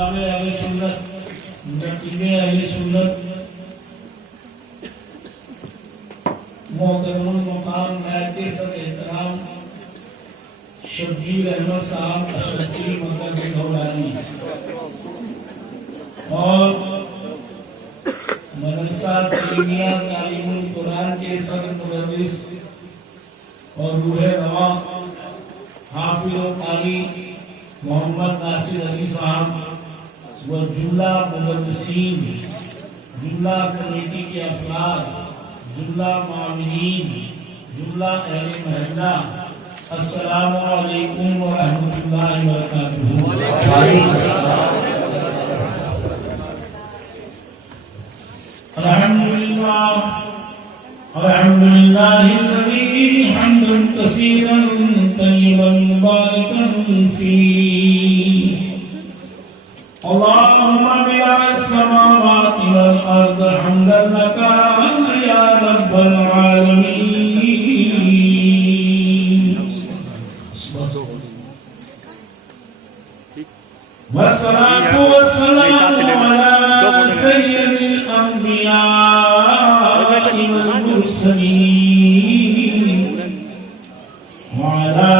احباب اہل سنت، نقیب اہل سنت، محترم المقام نائب صدر احترام شبیر احمد صاحب اشرفی مدد دولانی اور مدرسہ تعلیمیہ تعلیم القرآن کے صدر مدرس اور روح رواں حافظ و قاری محمد ناصر علی صاحب و جملہ مدرسین، جملہ کمیٹی کے افراد، جملہ معاونین، جملہ اہل محلہ، السلام علیکم ورحمۃ اللہ وبرکاتہ۔ الحمد للہ الذی حمدا کثیرا طیبا مبارکا فیہ، اللہم ملء السماوات والارض حمدا لک یا رب العالمین، والصلاة والسلام علی سید الانبیاء والمرسلین وعلى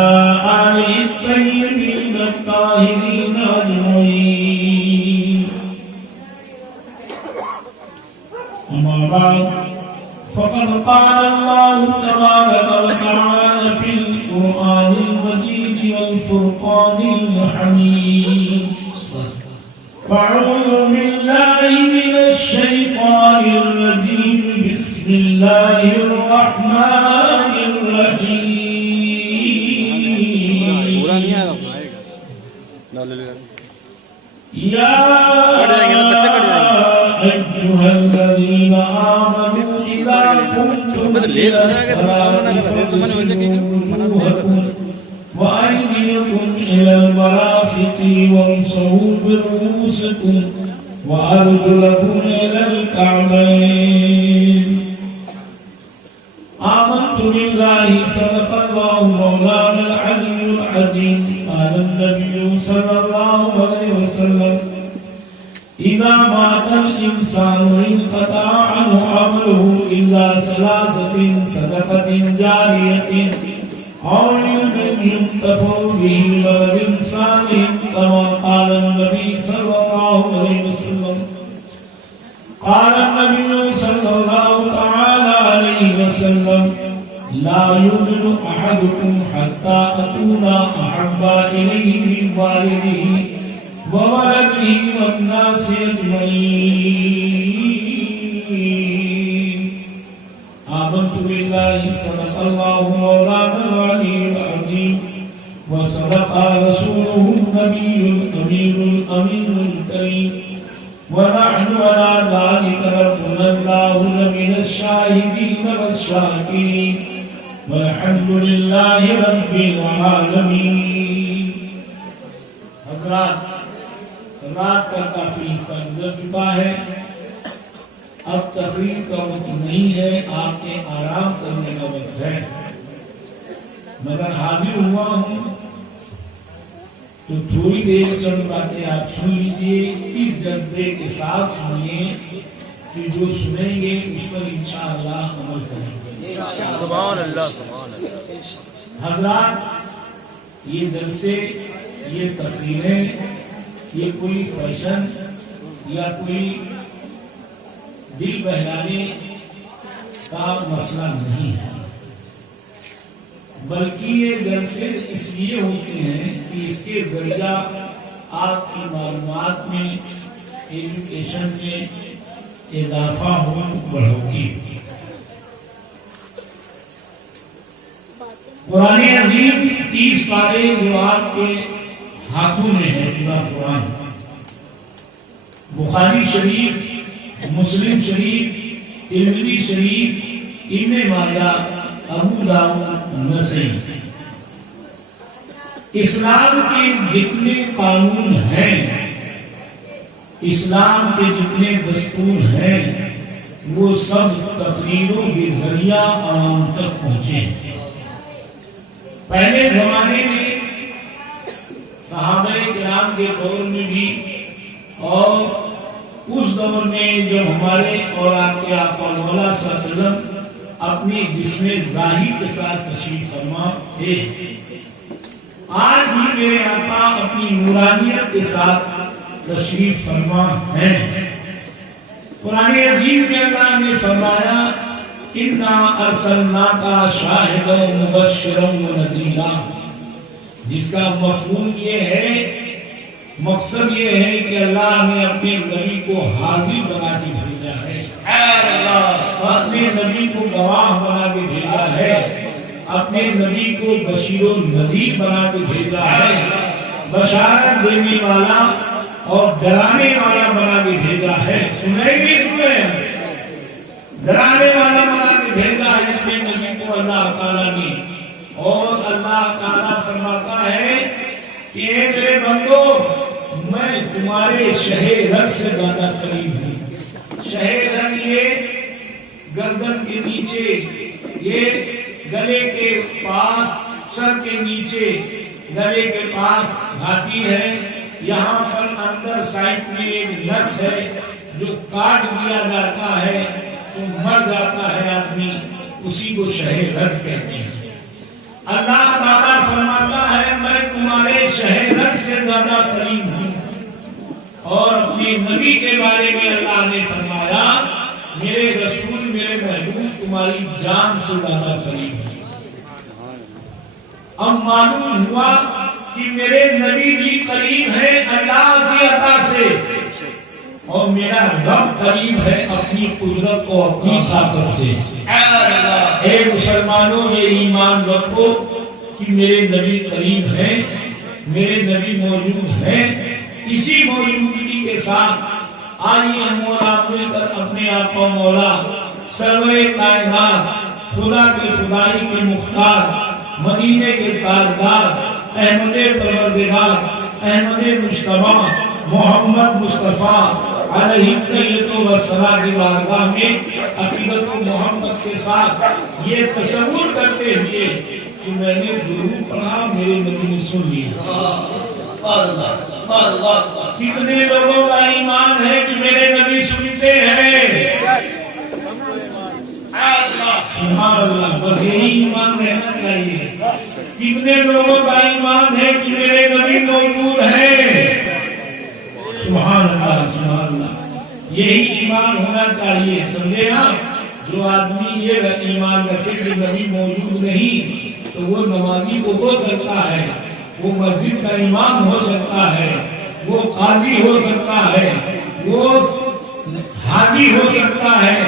آله الطيبين الطاهرين أجمعين، أما بعد فقد قال الله تبارك وتعالى في القرآن المجيد والفرقان الحميد، فأعوذ بالله من الشيطان الرجيم، بسم الله الرحمن الرحيم، يا أيها الذين آمنوا إذا قمتم إلى الصلاة فاغسلوا وأيديكم إلى المرافق وامسحوا برؤوسكم وأرجلكم إلى الكعبين، آمنت بالله صدق الله مولانا العلي العظيم، قال النبي صلى الله عليه وسلم إذا مات الإنسان انقطع عنه عمله إلا ثلاثة، صدقة جارية أو علم ينتفع به ولد صالح، كما قال النبي صلى الله عليه وسلم. قال النبي صلى الله تعالى عليه وسلم لا يؤمن أحدكم حتى أكون أحب إليه من والده وولده والناس أجمعين، آمنت بالله صدق الله مولانا العلي العظيم، وصدق رسوله النبي الأمين الأمين الكريم، ونحن على ذلك ربنا الله لمن الشاهدين والشاكرين، والحمد لله رب العالمين۔ حضرات، رات کا کافی حصہ گزر چکا ہے، اب تقریر کا وقت نہیں ہے، آپ کے آرام کرنے کا وقت ہے، مگر حاضر ہوا ہوں تو تھوڑی دیر چند باتیں آپ سن لیجئے، اس جذبے کے ساتھ سنیے کہ جو سنیں گے اس پر انشاءاللہ عمل کریں گے۔ سبحان اللہ، سبحان اللہ۔ حضرات، یہ جلسے، یہ تقریریں، یہ کوئی فیشن یا کوئی دل بہلانے کا مسئلہ نہیں ہے، بلکہ یہ جلسے اس لیے ہوتے ہیں کہ اس کے ذریعہ آپ کی معلومات میں، ایجوکیشن میں اضافہ ہو، بڑھوتی۔ قرآن عظیم 30 پارے جو آپ کے ہاتھوں میں ہے، پورا قرآن، بخاری شریف، مسلم شریف، ترمذی شریف، ابن ماجہ، ابو داؤد، نسائی، اسلام کے جتنے قانون ہیں، اسلام کے جتنے دستور ہیں، وہ سب تقریروں کے ذریعہ عوام تک پہنچے۔ پہلے زمانے میں صحابہ کرام کے دور میں بھی اور اس دور میں جو ہمارے اور آپ کے آقا مولا صلی اللہ علیہ وسلم اپنی جسم ظاہر کے ساتھ تشریف فرما تھے، آج بھی میرے آقا اپنی نورانیت کے ساتھ تشریف فرما ہیں۔ قرآن عظیم میں اللہ نے فرمایا اِنَّا أَرْسَلْنَاكَ شَاهِدًا وَمُبَشِّرًا وَنَذِيرًا، جس کا مفہوم یہ ہے، مقصد یہ ہے کہ اللہ نے اپنے نبی کو حاضر بنا کے بھیجا ہے، اپنے نبی کو گواہ بنا کے بھیجا ہے، اپنے نبی کو بشیر و نذیر بنا کے بھیجا ہے، بشارت دینے والا اور ڈرانے والا بنا کے بھیجا ہے۔ سنیں گے سنیں، ڈرانے والا بنا کے بھیجا ہے اپنے نبی کو اللہ تعالیٰ نے۔ اور اللہ تعالیٰ فرماتا ہے کہ اے میرے بندو، میں تمہارے شہ رگ سے زیادہ قریب ہوں۔ شہ رگ یہ گردن کے نیچے، یہ گلے کے پاس، سر کے نیچے، گلے کے پاس گھاٹی ہے، یہاں پر اندر سائڈ میں ایک نس ہے، جو کاٹ دیا جاتا ہے تو مر جاتا ہے آدمی، اسی کو شہ رگ کہتے ہیں۔ اللہ تعالیٰ فرماتا ہے میں تمہارے شہ رگ سے زیادہ قریب ہوں۔ اور اپنے نبی کے بارے میں اللہ نے فرمایا میرے رسول، میرے محبوب تمہاری جان سے زیادہ قریب ہے۔ اب معلوم ہوا کہ میرے نبی بھی قریب ہے اللہ کی عطا سے، اور میرا رب قریب ہے اپنی قدرت اور اپنی طاقت سے۔ اے مسلمانوں، یہ ایمان رکھو کہ میرے نبی قریب ہیں، میرے نبی موجود ہیں۔ اسی موجودگی کے ساتھ آئیے ہم اور آپ مل کر اپنے آقا مولا سرور کائنات، خدا کے خدائی کے مختار، مدینے کے تاجدار، احمد پروردگار، احمد مجتبی محمد مصطفیٰ علیہ السلام کی بارگاہ میں عقیدت و محمد کے ساتھ یہ تصور کرتے ہوئے کہ میں نے درود پڑھا، میرے نبی نے سن لیا۔ کتنے لوگوں کا ایمان ہے کہ میرے نبی سنتے ہیں؟ سبحان اللہ، بس یہی ایمان رہنا چاہیے۔ کتنے لوگوں کا ایمان ہے کہ میرے نبی موجود ہیں؟ سبحان اللہ، سبحان اللہ، یہی ایمان ہونا چاہیے۔ سمجھے نا، جو آدمی یہ ایمان رکھے کہ نبی موجود نہیں تو وہ نمازی کو ہو سکتا ہے، وہ مسجد کا امام ہو سکتا ہے، وہ قاضی ہو سکتا ہے، وہ حاجی ہو سکتا ہے،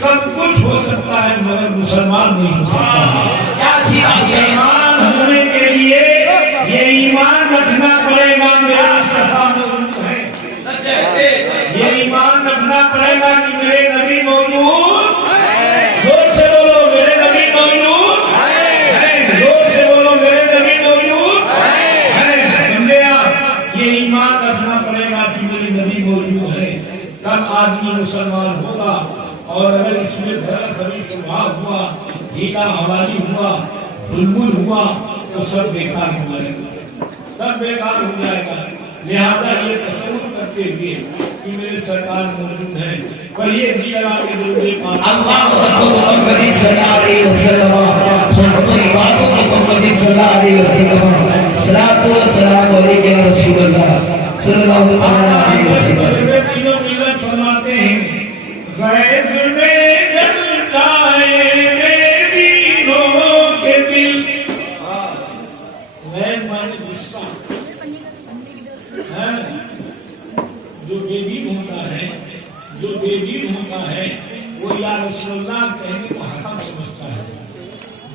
سب کچھ ہو سکتا ہے، مگر مسلمان نہیں ہو سکتا۔ مسلمان ہونے کے لیے یہ ایمان رکھنا پڑے گا میرا مصطفیٰ موجود ہے، یہ ایمان رکھنا پڑے گا کہ میرے نبی موجود ہے۔ زور سے بولو میرے نبی موجود ہے، زور سے بولو میرے نبی موجود ہے۔ سمجھے آپ، یہ ایمان رکھنا پڑے گا کہ میرے نبی موجود ہے، تب آدمی مسلمان ہوگا۔ اور اگر اس میں ذرا سبھی شبہ ہوا، ہیلا حوالی ہوا، بلبل ہوا تو سب بیکار ہو جائے گا، سب بیکار ہو جائے گا۔ لہذا یہ تصور کرتے ہوئے کہ میرے سرکار موجود ہیں، پڑھیے جی اللہ کے درود پاک۔ اللہ محمد صلی اللہ علیہ وسلم، محمد صلی اللہ علیہ وسلم، صلاۃ و سلام علیک یا رسول اللہ صلی اللہ علیہ وسلم۔ فرماتے ہیں غیظ میں جلتا ہے میری نو کے دل، غیظ مانے غصہ، جو بے دین ہوتا ہے، جو بے دین ہوتا ہے وہ یا رسول اللہ کہنے کو حرام سمجھتا ہے،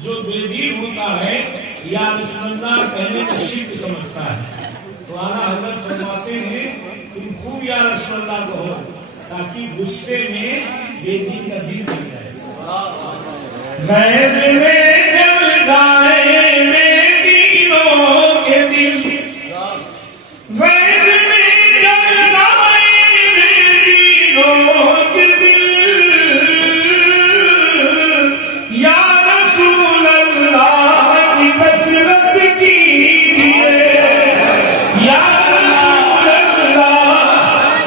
جو بے دین ہوتا ہے یا رسول اللہ کہنے کو شرک سمجھتا ہے۔ تو اعلیٰ حضرت فرماتے ہیں تم خوب یا رسول اللہ کہو تاکہ غصے میں بے دین کا دل بن جائے۔ غیظ میں جل جائے میری نو کے دل، غیظ میں جل جائے میری نو کے دل، یا رسول اللہ کی کثرت کیجیے، یا رسول اللہ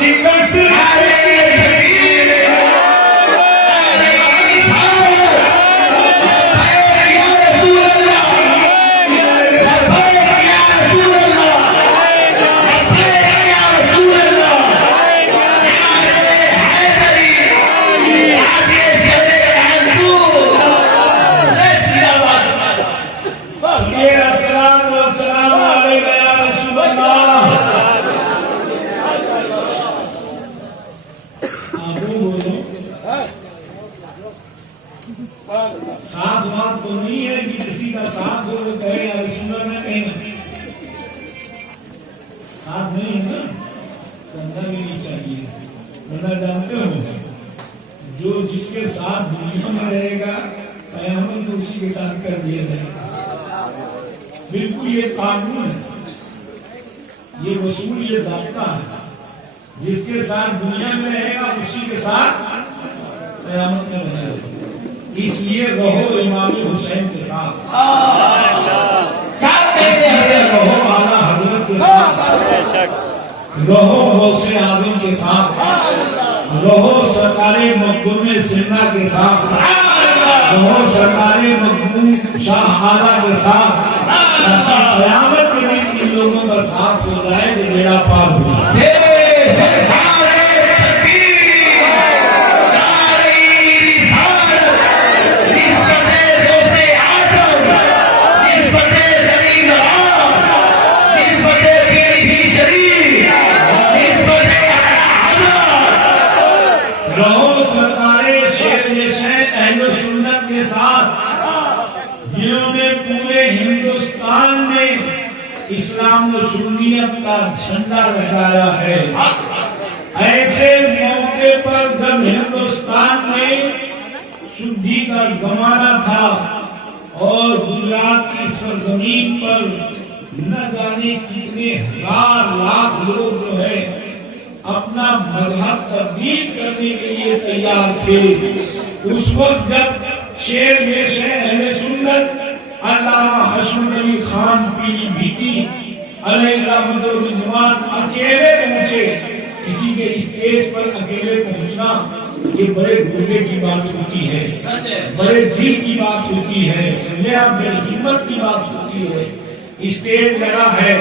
ساتھ نہیں ہے نا کرنا بھی نہیں چاہیے. ورنہ جانتے ہو جو جس کے ساتھ دنیا میں رہے گا قیامت میں اسی کے ساتھ کر دیا جائے گا. بالکل یہ قانون ہے, یہ اصول, یہ ضابطہ ہے. جس کے ساتھ دنیا میں رہے گا اسی کے ساتھ قیامت میں رہے گا. اس لیے رہو امام حسین کے ساتھ, کیا کیسے رہو اعلیٰ حضرت کے ساتھ, رہو غوث اعظم کے ساتھ, رہو سرکار مقدوم سنہ کے ساتھ, رہو سرکار مقدوم شاہ اعلیٰ کے ساتھ. قیامت کے دن ان لوگوں کا ساتھ ہو جائے کہ میرا پار ہو جائے. اسلام و سنیت کا جھنڈا لہرایا ہے. ایسے موقع پر جب ہندوستان میں شدھی کا زمانہ تھا اور گجرات کی سرزمین پر نہ جانے کتنے ہزار لاکھ لوگ جو ہے اپنا مذہب تبدیل کرنے کے لیے تیار تھے, اس وقت جب شیر میں سے اہل سنت علامہ حشمت علی خان پیلی بھیٹی علیہ رحمت الرضوان اکیلے پہنچے. کسی کے اسٹیج پر اکیلے پہنچنا یہ بڑے غصے کی بات ہوتی ہے, بڑے دل کی بات ہوتی ہے, بڑے ہمت کی بات ہوتی ہے. اسٹیج لگا ہے,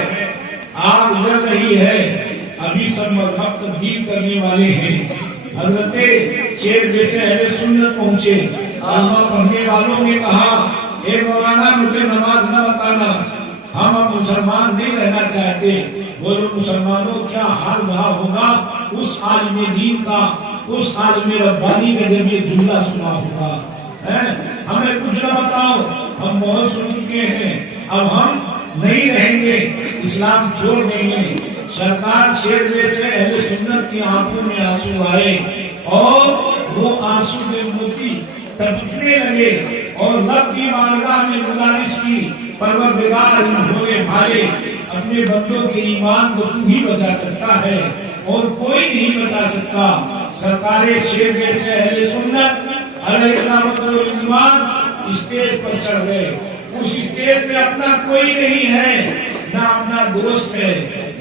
آگ جل رہی ہے, ابھی سب مذہب تبدیل کرنے والے ہیں. حضرت شیر جیسے اہل سنت پہنچے, کلمہ پڑھنے والوں نے کہا اے مولانا مجھے نماز نہ بتانا, ہم اب مسلمان نہیں رہنا چاہتے. بولو مسلمانوں کیا حال رہا ہوگا اس عالم دین کا, اس عالم ربانی کا جب یہ جملہ سنا ہوگا. ہمیں کچھ نہ بتاؤ, ہم بہت سن چکے ہیں, اب ہم نہیں رہیں گے, اسلام چھوڑ دیں گے. سرکار شیر جیسے اہل سنت کی آنکھوں میں آنسو آئے اور وہ آنسو کے موتی ٹپکنے لگے اور رب کی بارگاہ میں گزارش کی, پروردگار ہوئے بھارے اپنے بندوں کے ایمان کو تو ہی بچا سکتا ہے اور کوئی نہیں بچا سکتا. سرکار شیر جیسے اہل سنت علیہ رحمت الرضوان اسٹیج پر چڑھ گئے. اس اسٹیج پہ اپنا کوئی نہیں ہے, نہ اپنا دوست ہے,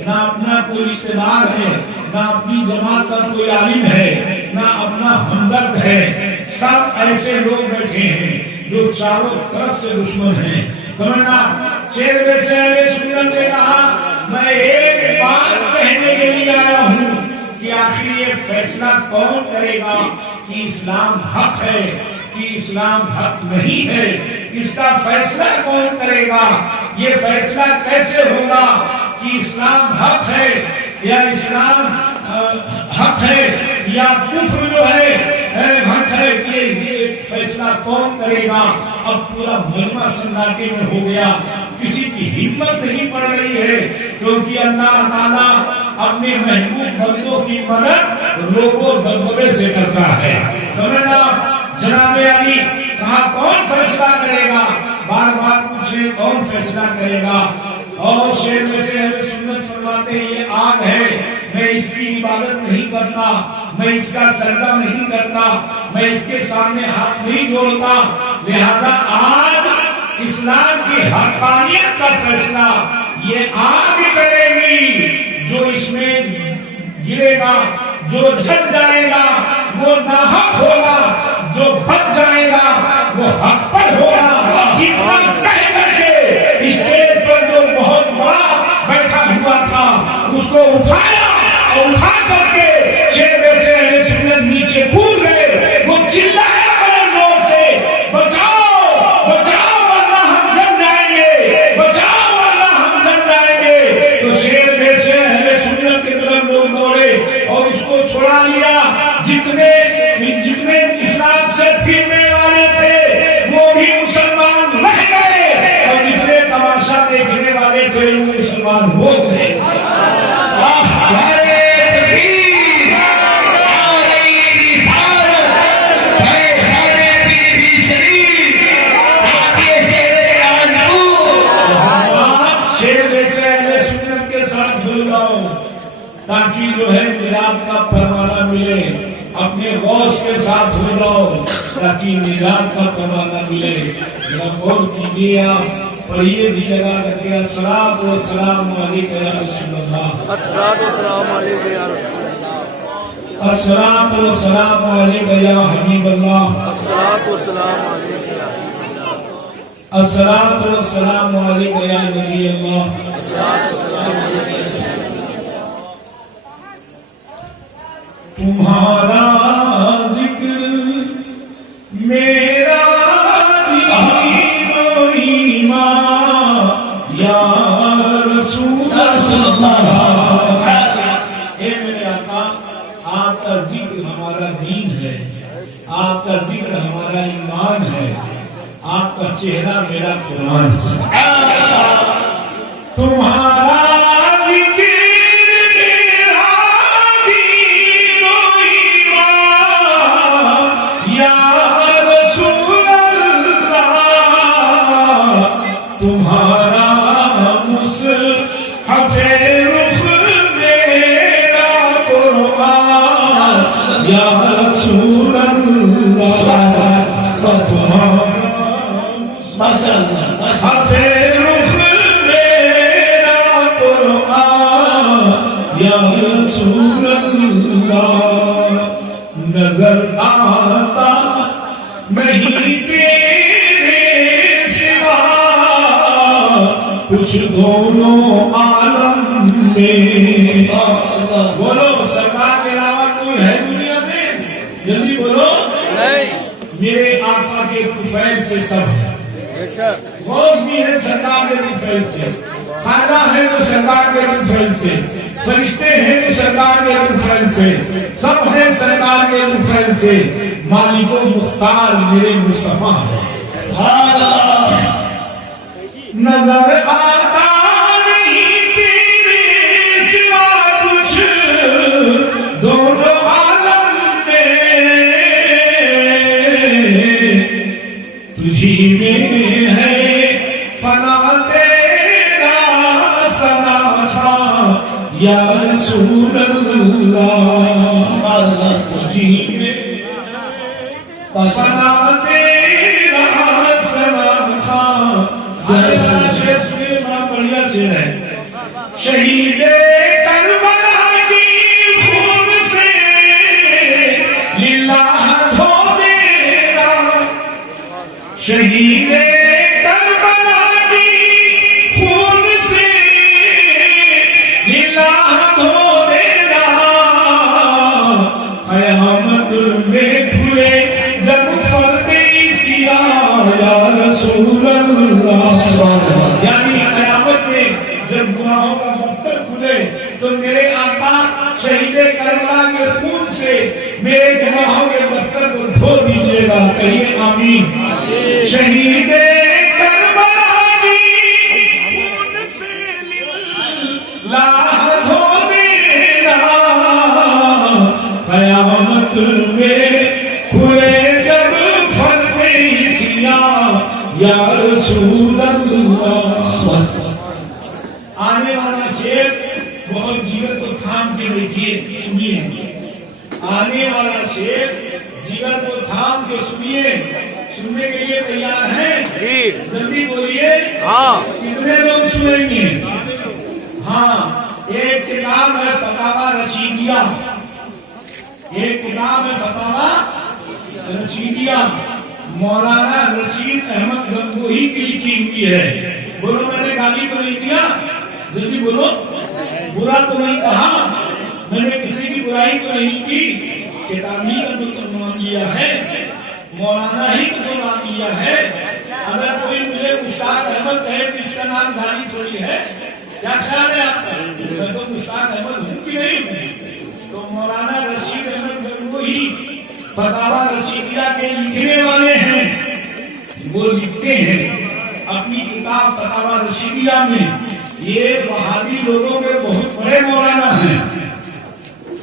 نہ اپنا کوئی رشتہ دار ہے, نہ اپنی جماعت کا کوئی عالم ہے, نہ اپنا ہمدرد ہے. سب ایسے لوگ بیٹھے ہیں جو چاروں طرف سے دشمن ہیں. سمجھنا, شیر میں سے اہل سنت نے کہا میں ایک بات کہنے کے لیے آیا ہوں کہ آخر یہ فیصلہ کون کرے گا کہ اسلام حق ہے کہ اسلام حق نہیں ہے. اس کا فیصلہ کون کرے گا, یہ فیصلہ کیسے ہوگا کہ اسلام حق ہے یا اسلام حق ہے یا کفر جو ہے حق ہے, یہ فیصلہ کون کرے گا. اب پورا مجمع سناٹے میں ہو گیا, کسی کی ہمت نہیں پڑ رہی ہے کیونکہ اللہ تعالیٰ اپنے محبوب بندوں کی مدد روبو دبدبے سے کرتا ہے. سمجھنا, جناب علی کہا کون فیصلہ کرے گا, بار بار پوچھے کون فیصلہ کرے گا. اور شیر میں سے اہل سنت فرماتے ہیں یہ آگ ہے, میں اس کی عبادت نہیں کرتا, میں اس کا سجدہ نہیں کرتا, میں اس کے سامنے ہاتھ نہیں جوڑتا, لہذا آج اسلام کی حقانیت کا فیصلہ یہ آگ کرے گی. جو اس میں گرے گا, جو جل جائے گا وہ ناحق ہوگا, جو بچ جائے گا وہ حق پر ہوگا. اتنا کہہ کر کے اسٹیج پر جو بہت بڑا بیٹھا ہوا تھا اس کو اٹھایا اور اٹھا کر کے شیر سے اہل سنت نیچے کود گئے. وہ چلایا بڑے زور سے بچاؤ بچاؤ ورنہ ہم جل جائیں گے, بچاؤ ورنہ ہم جل جائیں گے. تو شیر سے اہل سنت کی طرف لوگ دوڑے اور اس کو چھڑا لیا. جتنے اسلام سے پھرنے والے تھے وہ بھی مسلمان رہ گئے اور جتنے تماشا دیکھنے والے تھے وہ مسلمان ہو گئے. تاکہ جو ہے نجات کا پروانہ ملے، اپنے غوث کے ساتھ ہو جاؤ تاکہ نجات کا پروانہ ملے۔ غور کیجیے، آپ پڑھیے جی لگا کر کے الصلاۃ والسلام علیکہ یا رسول اللہ، الصلاۃ والسلام علیکہ یا رسول اللہ، الصلاۃ والسلام علیکہ یا حبیب اللہ، الصلاۃ والسلام علیکہ یا حبیب اللہ، الصلاۃ والسلام علیکہ یا نبی اللہ۔ الصلاۃ والسلام علیکہ یا تمہارا ذکر میرا دین و ایمان یا رسول اللہ۔ اے میرے آقا، آپ کا ذکر ہمارا دین ہے، آپ کا ذکر ہمارا ایمان ہے، آپ کا چہرہ میرا قرآن ہے۔ تمہارا نظر آتا نہیں تیرے سوا کچھ دونوں عالم میں۔ بولو سرکار کے علاوہ کوئی ہے دنیا میں؟ جلدی بولو۔ میرے آقا کے طفیل سے سب ہے، روز بھی ہے سرکار کے طفیل سے، خواجہ ہے تو سرکار کے طفیل سے، فرشتے ہیں تو سرکار کے طفیل سے، سب ہے سرکار کے طفیل سے۔ مالک و مختار میرے مصطفیٰ ہے۔ نظر آتا نہیں تیرے سوا کچھ دونوں عالم میں، تجھی میں ہے فنا تیرا سنا خواہ یا رسول اللہ، تجھی میں فنا تیرا سنا خواہ۔ بڑھیا شعر ہے۔ شہید کربلا کی خون سے للہ دھو دینا، شہید کربلا کی خون سے للہ دھو دینا، قیامت میں کھلے جب فرد سیاہ یا رسول اللہ۔ یعنی قیامت میں جب گناہوں کا دفتر کھلے تو میرے آقا شہید کربلا کے خون سے میرے گناہوں کے دفتر کو دھو دیجیے گا، کہیے آمین۔ شہید کربلا کی خون سے للہ دھو دینا، قیامت میں کھلے جب فرد سیاہ یا رسول اللہ۔ آنے والا شعر بہت جیگر کو تھام کے دیکھیے، سنیے۔ آنے والا شعر جیگر کو تھام کے سنیے، سننے کے لیے تیار ہیں؟ جلدی بولیے، کتنے لوگ سنیں گے؟ ہاں، ایک کتاب ہے فتاوی رشیدیہ، ایک کتاب ہے فتاوی رشیدیہ، مولانا رشید احمد گنگوہی کی لکھی ہوئی ہے۔ بولو میں نے گالی تو نہیں دیا؟ جلدی بولو، برا تو نہیں کہا، میں نے کسی کی برائی تو نہیں کی، کتابی کا تو نام لیا ہے، مولانا ہی کا تو نام لیا ہے۔ اگر کوئی مجھے مشتاق احمد کہے تو اس کا نام گالی تھوڑی ہے، کیا خیال ہے آپ کا؟ میں تو مشتاق احمد ہوں کہ نہیں؟ تو مولانا رشید احمد گنگوہی فتاوی رشیدیہ کے لکھنے والے ہیں، وہ لکھتے ہیں اپنی کتاب فتاوی رشیدیہ میں، یہ وہابی لوگوں کے بہت بڑے مولانا ہیں۔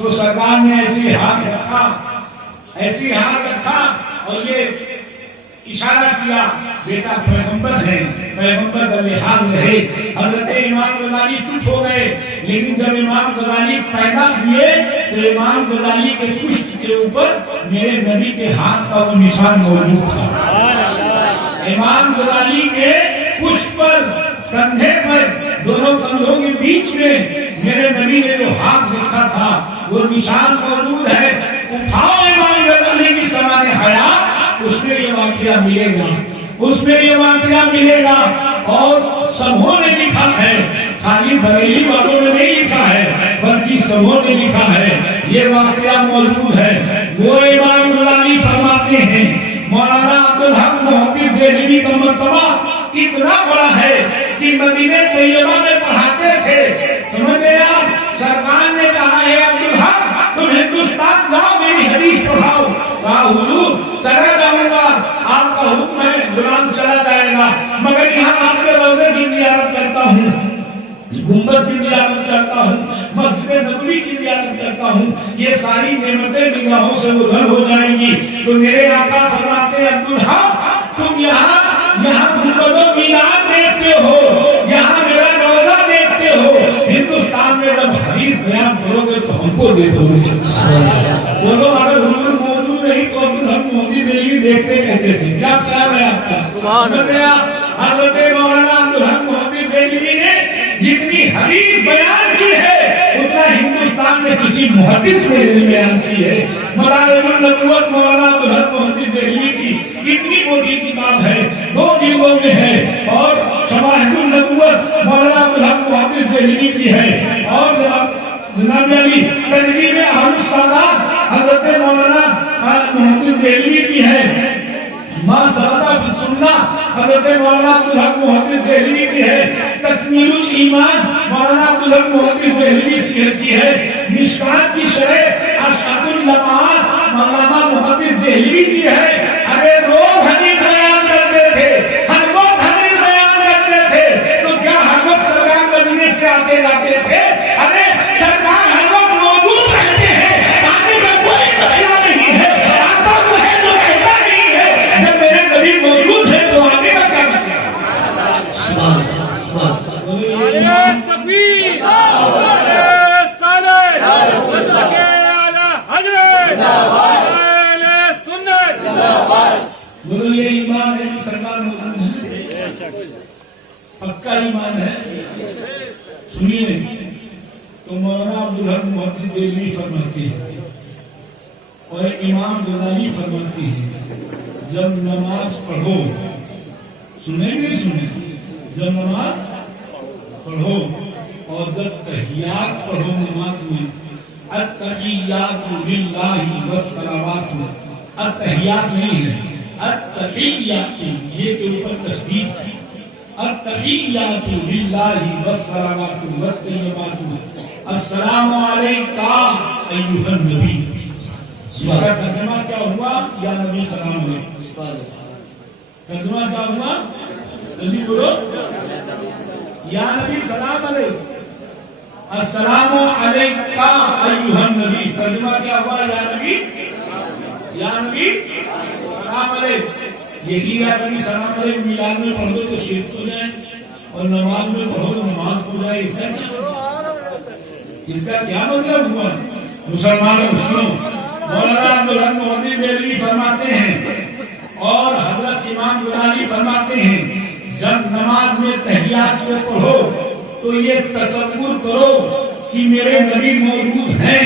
تو سرکار نے ایسی ہاتھ رکھا اور یہ اشارہ کیا بیٹا پیغمبر ہے، پیغمبر کا لحاظ رہے۔ حضرت امام غزالی چپ ہو گئے، لیکن جب امام غزالی پیدا ہوئے تو امام غزالی کے پشت کے اوپر میرے نبی کے ہاتھ کا وہ نشان موجود تھا۔ امام غزالی کے پشت پر، کندھے پر، دونوں کندھوں کے بیچ میں میرے نبی نے جو ہاتھ رکھا تھا وہ نشان موجود ہے۔ اٹھاؤ امام غزالی کی سماع حیات، اس میں یہ واقعہ ملے گا، اس میں یہ واقعہ ملے گا۔ اور سبوں نے لکھا ہے، خالی بریلی والوں نے نہیں لکھا ہے بلکہ سبوں نے لکھا ہے، یہ واقعہ موجود ہے۔ وہ امام غزالی فرماتے ہیں مولانا عبدالحق محدث دہلوی کا مرتبہ اتنا بڑا ہے کہ مدینہ طیبہ میں پڑھاتے تھے، سمجھ گئے آپ؟ سرکار نے کہا ہے عبدالحق تم ہندوستان جاؤ میری حدیث پڑھاؤ۔ کہا حضور چلا جاؤں گا، آپ کا حکم ہے، غلام چلا جائے گا، مگر یہاں آپ کے روزے کی زیارت کرتا ہوں، گنبد کی زیارت کرتا ہوں، مسجد نبوی کی زیارت کرتا ہوں، یہ ساری نعمتیں نگاہوں سے ادھر ہو جائیں گی۔ تو میرے آقا فرماتے ہیں عبدالحق تم یہاں گنبد و مینار دیکھتے ہو، یہاں میرا روزہ دیکھتے ہو، ہندوستان میں جب حدیث بیان کرو گے تو ہم کو دیکھو گے۔ بولو اگر حضور موجود نہیں تو ہم موجود نہیں دیکھتے کیسے تھے؟ کیا خیال ہے آپ کا؟ حضرت مولانا عبدالحق محدث دہلوی نے جتنی حدیث بیان کی ہے اتنا ہندوستان میں کسی محدث نے بیان کی ہے۔ مدارج النبوت مولانا عبدالحق محدث دہلوی کی اتنی موٹی کتاب ہے، 2 جلدوں میں ہے، اور شواہد النبوت مولانا عبدالحق محدث دہلوی کی ہے، اور جناب علی تجریب اہل السادات حضرت مولانا محدث دہلوی کی ہے، ماں سادہ فی السنہ حضرت مولانا عبدالحق محدث دہلوی کی ہے، تکمیل الایمان مولانا عبدالحق محدث دہلوی کی ہے، مشکات کی شرح ارشاد اللمعات مولانا محدث دہلوی کی ہے۔ ارے روز حدیث بیان کرتے تھے، ہر وقت حدیث بیان کرتے تھے، تو کیا ہر وقت سرکار مدینے سے آتے جاتے تھے؟ ارے سرکار ہر وقت موجود رہتے ہیں، آنے کا کوئی مسئلہ نہیں ہے، آتا تو ہے جو کہتا نہیں ہے، جب میرے نبی موجود ہے تو آنے کا کیا مسئلہ ہے؟ تکبیر، صالح، مستقے اعلی حضرت، اہل سنت، بولو یہ ایمان ہے کہ سرکار موجود ہے، پکا ایمان ہے۔ سنیے تو مولانا عبدالحق محدث دہلوی فرماتے ہیں اور امام غزالی فرماتے ہیں جب نماز پڑھو، سنیں گے جب نماز پڑھو اور جب تحیات پڑھو نماز میں، التحیات للہ والصلوات، التحیات نہیں ہے، التحیات یہ کے اوپر تشدید ہے، التحیات للہ والصلوات والطیبات، السلام علیکہ ایھا النبی۔ اس کا ترجمہ کیا ہوا؟ یا نبی سلام علیکم۔ ترجمہ کیا ہوا؟ جلدی بولو، یا نبی سلام علیکم، السلام علیکہ ایھا النبی۔ ترجمہ کیا ہوا؟ یا نبی سلام علیکم۔ یہی یا نبی سلام علیکم میلاد میں پڑھ دو تو شرک ہو جائے، اور نماز میں پڑھو تو نماز ہو جائے، اس کا کیا مطلب ہوا؟ مسلمان مسلم مولانا عبدالحق محدث دہلوی فرماتے ہیں اور حضرت امام غزالی فرماتے ہیں جب نماز میں تحیات کو پڑھو تو یہ تصور کرو کہ میرے نبی موجود ہیں،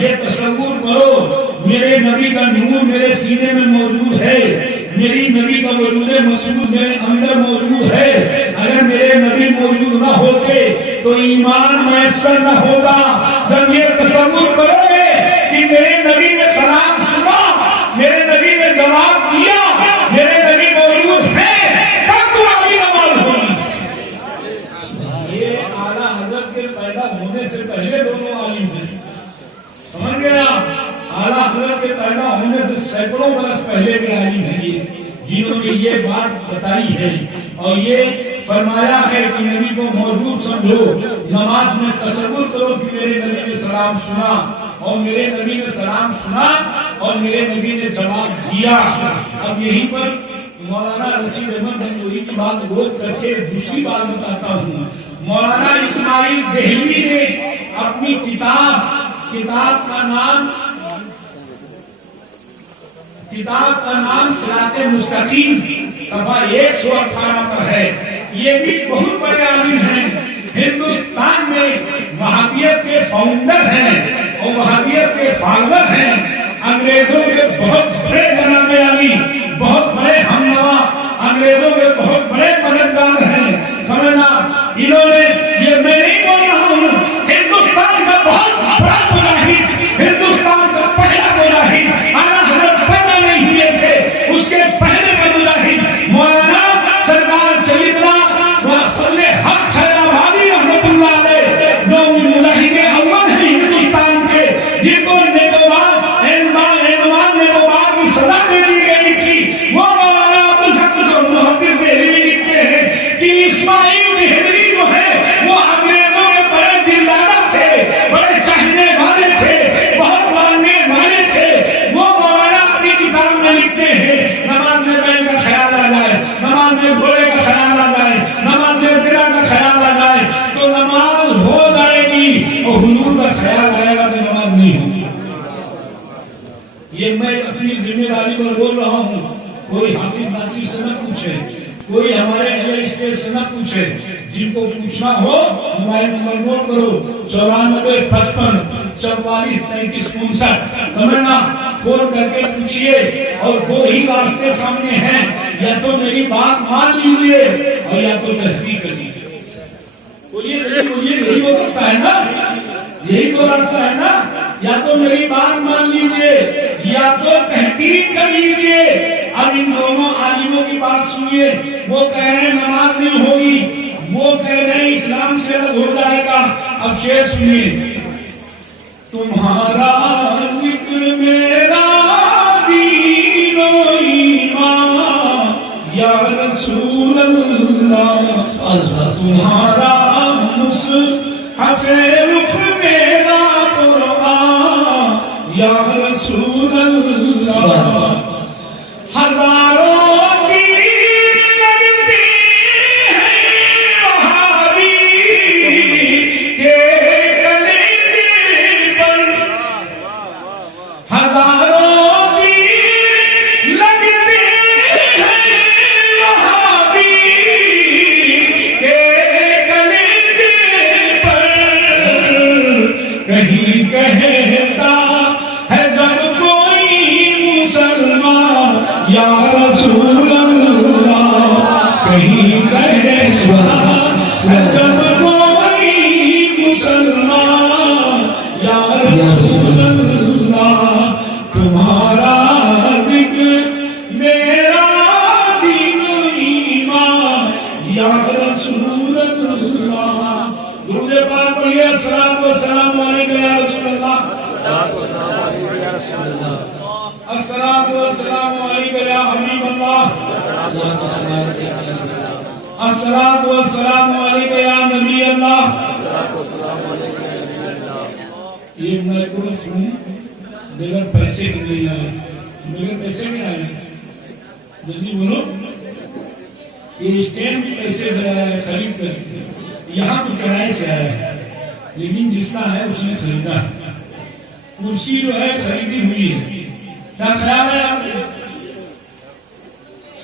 یہ تصور کرو میرے نبی کا نور میرے سینے میں موجود ہے، میری نبی کا وجود مسعود میرے اندر موجود ہے۔ اگر میرے نبی موجود نہ ہوتے تو ایمان میسر نہ ہوگا۔ جب یہ تصور کرو گے کہ میرے نبی نے سلام سنا، میرے نبی نے جواب دیا، میرے نبی موجود ہیں، تب تمہاری نماز ہوگی۔ یہ اعلیٰ حضرت کے پیدا ہونے سے پہلے دونوں عالم ہیں، سمجھ گیا؟ اعلیٰ حضرت کے پیدا ہونے سے سینکڑوں برس پہلے کے عالم ہیں یہ، جنہوں نے یہ بات بتائی ہے اور یہ فرمایا ہے کہ نبی کو موجود سمجھو، نماز میں تصور کرو کہ میرے نبی نے سلام سنا اور میرے نبی نے سلام سنا اور میرے نبی نے جواب دیا۔ اب یہیں پر مولانا رشید احمد گنگوہی کی بات غور کر کے دوسری بات بتاتا ہوں۔ مولانا اسماعیل دہلوی نے اپنی کتاب کا نام صراط مستقیم صفحہ 118 پر ہے۔ یہ بھی بہت بڑے عالم ہیں، ہندوستان میں وہابیت کے فاؤنڈر ہیں اور وہابیت کے فالوور ہیں، انگریزوں کے بہت بڑے جناب عالی، بہت بڑے ہمنوا، انگریزوں کے بہت بڑے مددگار ہیں۔ سمجھنا انہوں نے، یہ میں نہیں بول رہا ہوں، ہندوستان کا بہت بڑا مجاہد، ہندوستان کا پہلا مجاہد، اعلیٰ حضرت پیدا نہیں ہوئے تھے اس کے پہلے کا مجاہد مولانا سرکار سیدنا فضل حق خیر آبادی رحمۃ اللہ علیہ، جو مجاہد اول ہیں ہندوستان کے، جن کو عنوان نیکوبار کی سزا دے دی گئی تھی، وہ مولانا عبدالحق جو محدث دہلوی لکھتے ہیں کہ اسماعیل دہلوی جو ہے وہ انگریزوں کے بڑے دلدادہ تھے، بڑے چاہنے والے تھے، بہت ماننے والے تھے۔ وہ مولانا اپنی کتاب میں لکھتے ہیں نماز میں بیل کا خیال آ جائے، نماز میں گھوڑے کا خیال آ جائے، نماز میں زرہ کا خیال آ جائے تو نماز ہو جائے گی، اور حضور کا خیال آئے گا تو نماز نہیں ہوگی۔ یہ میں اپنی ذمہ داری پر بول رہا ہوں، کوئی حافظ ناصر سے نہ پوچھے، کوئی ہمارے اہل اسٹیٹ سے نہ پوچھے، جن کو پوچھنا ہو موبائل نمبر نوٹ کرو 94 55 44 33 59، سمجھنا، فون کر کے پوچھئے۔ اور دو ہی راستے سامنے ہیں، یا تو میری بات مان لیجئے اور یا تو تحقیق کر لیجئے۔ بولیے یہی وہ راستہ ہے نا، یہی تو راستہ ہے نا، یا تو میری بات مان لیجئے یا تو تحقیق کر لیجئے۔ اب ان دونوں عالموں کی بات سنیے، وہ کہہ رہے ہیں نماز نہیں ہوگی، وہ کہہ رہے ہیں اسلام سے رد ہو جائے گا۔ اب شعر سنیے، تمہارا ذکر میرا دین و ایمان یا رسول اللہ، تمہارا مصحف رخ میرا قرآن یا رسول اللہ، ہزاروں تیر لگتی ہیں وہابی کے کلیجے پر، ہزاروں تیر لگتی ہیں وہابی کے کلیجے پر، کہیں کہتا ہے جب کوئی مسلمان یا رسول اللہ، کہیں کہتا ہے جب کوئی مسلمان یا رسول اللہ، تمہارا ذکر میرا دین و ایمان یا رسول اللہ۔ درود پاک پڑھیے، الصلوۃ والسلام علیکم یا رسول اللہ، الصلاۃ والسلام علیکم یا حبیب اللہ، الصلاۃ والسلام علیکم یا نبی اللہ۔ یہ مائکروفون سنیں، بغیر پیسے کے نہیں آئے، بغیر پیسے کے آئے، جلدی بولو۔ یہ اسٹینڈ بھی پیسے سے آیا ہے خرید کر، یہاں تو کرائے سے آیا ہے، لیکن جس کا ہے اس نے خریدا۔ کرسی جو ہے خریدی ہوئی ہے، کیا خیال ہے آپ کو؟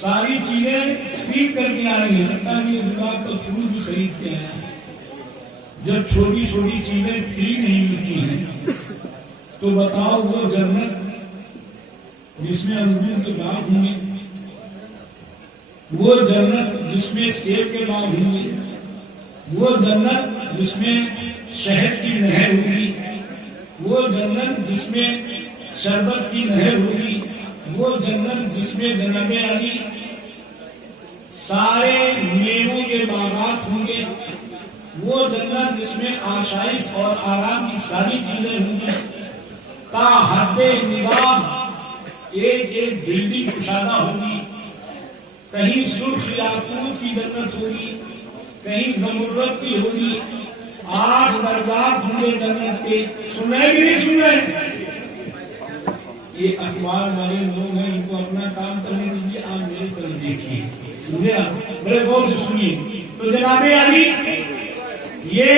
ساری چیزیں خرید کر کے آئے ہیں، لگتا ہے کہ آپ کو فروٹ بھی خرید کے آیا۔ جب چھوٹی چھوٹی چیزیں فری نہیں ملتی ہیں تو بتاؤ وہ جنت جس میں انگور کے باغ ہوں گے، وہ جنت جس میں سیب کے باغ ہوں گے، وہ جنت جس میں شہد کی نہر ہوگی، وہ جنت جس میں شربت کی نہر ہوگی، وہ جنت جس میں جناب علی سارے میووں کے باغات ہوں گے، وہ جنت جس میں آشائش اور آرام کی ساری چیزیں ہوں گی، تا حد نگاہ ایک ایک بلڈنگ کشادہ ہوگی، کہیں سرخ یاقوت کی جنت ہوگی، کہیں زمرد کی ہوگی، 8 درجات ہوں گے جنت کے۔ سن رہے کہ نہیں سن رہے؟ یہ اخبار والے لوگ ہیں، ان کو اپنا کام کرنے دیجیے، آپ میرے طرف دیکھیے، سمجھے آپ؟ بڑے غور سے سنیے۔ تو جناب علی یہ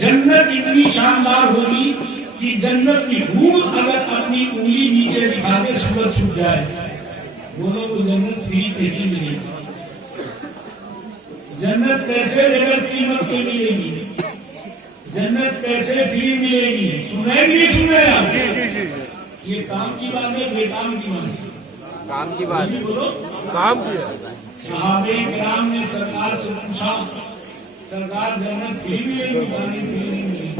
جنت اتنی شاندار ہوگی کہ جنت کی حور اگر اپنی انگلی نیچے دکھا دے سورج چھپ جائے، بولو وہ جنت فری کیسی ملے گی؟ جنت پیسے بغیر قیمت کے ملے گی، جنت پیسے فری ملے گی، سنیں گی سن رہے ہیں آپ؟ یہ کام کی بات ہے، بے کام کی بات ہے؟ کام کی بات ہے، بولو کام کی ہے۔ صحابہ کرام نے سرکار سے پوچھا، سرکار جنت فری ملے گی؟ فری نہیں ملے گی،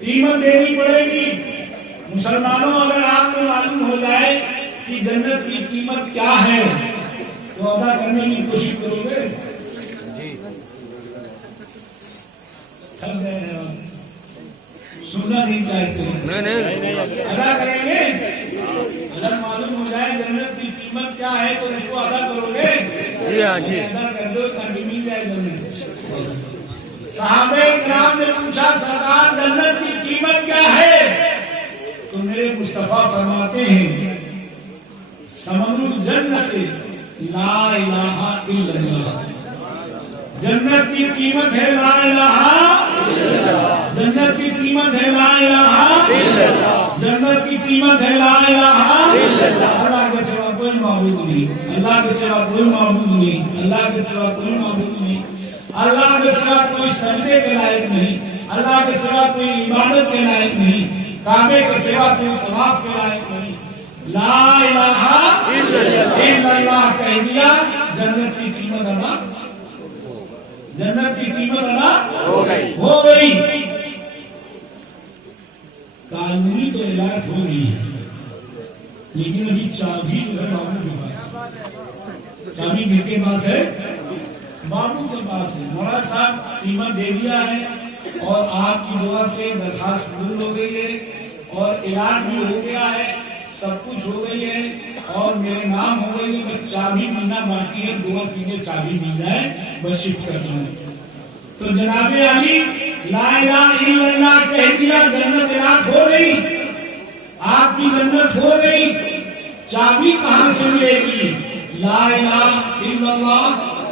قیمت دینی پڑے گی۔ مسلمانوں اگر آپ کو معلوم ہو جائے کہ جنت کی قیمت کیا ہے تو ادا کرنے کی کوشش کرو گے؟ جی سننا نہیں چاہتے، نہیں ادا کریں گے؟ اگر معلوم ہو جائے جنت کی قیمت کیا ہے تو اس کو ادا کرو گے؟ جی ہاں جی ادا کر دو تاکہ مل جائے جنت۔ صحابہ کرام نے پوچھا سرکار جنت کی قیمت کیا ہے؟ تو میرے مصطفیٰ فرماتے ہیں ثمن الجنت لا الہ الا اللہ، جنت کی قیمت ہے لا الہ، جنت کی قیمت ہے لا الہ، جنت کی قیمت ہے لا الہ، اللہ کے سوا کوئی معبود نہیں، اللہ کے سوا کوئی معبود نہیں، اللہ کے سوا کوئی معبود نہیں، اللہ کے سوا کوئی سجدے کے لائق نہیں، اللہ کے سوا کوئی عبادت کے لائق نہیں، کعبے کے سوا کوئی طواف کے لائق نہیں، لا الہ الا اللہ کہہ دیا، جنت کی قیمت ادا، جنت کی قیمت ادا ہو گئی۔ قانونی تو علاج ہو گئی ہے لیکن ابھی چابی جو ہے بابو کے پاس، چابی کس کے پاس ہے؟ بابو کے پاس ہے۔ مولا صاحب قیمت دے دیا ہے اور آپ کی دعا سے درخواست قبول ہو گئی ہے اور علاج بھی ہو گیا ہے، سب کچھ ہو گئی ہے اور میرے نام ہو گئی ہے، بس چابی ملنا باقی ہے، دعا کیجیے چابی مل جائے، بس شفٹ کر دوں۔ تو جناب علی لا الہ الا اللہ کہہ دیا، جنت علاج ہو گئی، آپ کی جنت ہو گئی، چابی کہاں سے ملے گی؟ لا الہ الا اللہ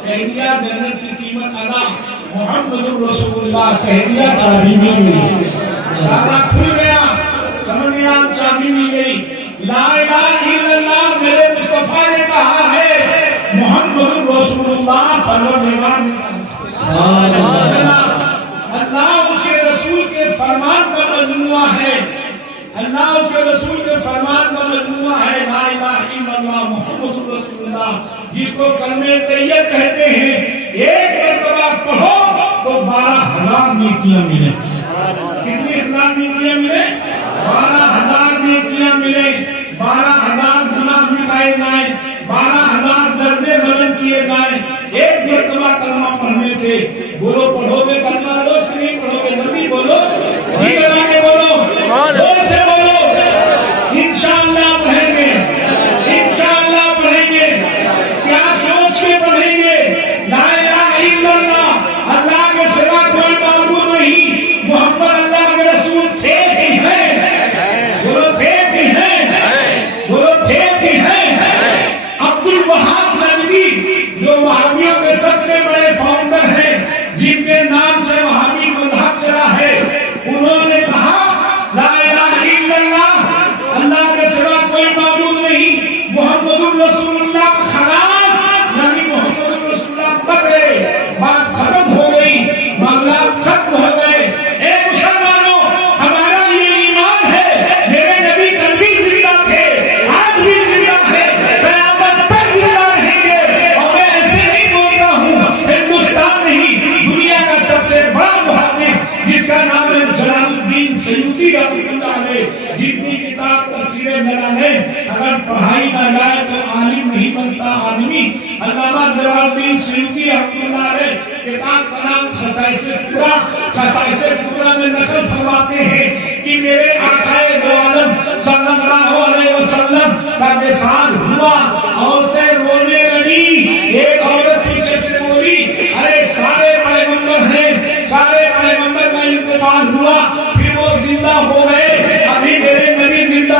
کہہ دیا، جنت کی قیمت ادا، محمد رسول اللہ کہہ دیا، چابی مل گئی، دروازہ کھل گیا، سمجھ گیا، چابی مل گئی۔ لا الہ الا اللہ میرے مصطفیٰ نے کہا ہے، محمد رسول اللہ پروردگار نے کہا، اللہ اس کے رسول کے فرمان کا مجموعہ ہے، اللہ اس کے رسول کے فرمان کا مجموعہ ہے، لا الہ الا اللہ محمد رسول اللہ، جس کو کلمہ طیب کہتے ہیں، ایک مرتبہ پڑھو تو 12,000 نیکیاں ملیں۔ کتنی ہزار نیکیاں ملیں؟ 12,000 نیکیاں ملیں، 12,000 گناہ مٹائے جائیں، 12,000 درجے بلند کیے جائیں ایک مرتبہ کلمہ پڑھنے سے۔ بولو پڑھو گے کلمہ روز کہ نہیں پڑھو گے؟ جلدی بولو، جی لگا کے بولو، زور سے بولو، انشاءاللہ پڑھیں گے، انشاءاللہ پڑھیں گے۔ کیا سوچ کے پڑھیں گے؟ لا الہ الا اللہ، اللہ کے سوا کوئی معبود نہیں، محمد اللہ کے رسول تھے کہ ہیں؟ بولو تھے کہ ہیں؟ بولو تھے کہ ہیں؟ عبد الوہاب نجوی جو وہابیوں کے سب سے بڑے فاؤنڈر ہیں، جن کے نام سے وہابی مذہب چلا ہے، انہوں نے کہا لا الہ الا اللہ، اللہ کے سوا کوئی معبود نہیں، محمد الرسول اللہ خلاص، یعنی محمد الرسول اللہ مر گئے، بات ختم ہو گئی، معاملات ختم ہو گئے۔ اے مسلمانوں، ہمارا یہ ایمان ہے، میرے نبی کل بھی زندہ تھے، آج بھی زندہ ہے، قیامت تک زندہ رہیں گے، اور میں ایسے نہیں بولتا ہوں، ہندوستان نہیں، دنیا کا سب سے بڑا محدث جس کا نام ہے جلال الدین سیوطی رحمۃ اللہ علیہ، جن کی کتاب تفسیر جلالین اگر پڑھائی نہ جائے تو عالم نہیں بنتا آدمی۔ علامہ جلال الدین سیوطی رحمۃ اللہ علیہ کتاب کا نام خصائص کبریٰ، خصائص کبریٰ میں نقل فرماتے ہیں کہ میرے آقا دو عالم صلی اللہ علیہ وسلم کا وصال ہوا، عورتیں رونے لگی، ایک عورت پیچھے سے بولی، ارے سارے پیغمبر ہیں، سارے پیغمبر کا انتقال ہوا، پھر وہ زندہ ہو گئے، ابھی میرے نبی زندہ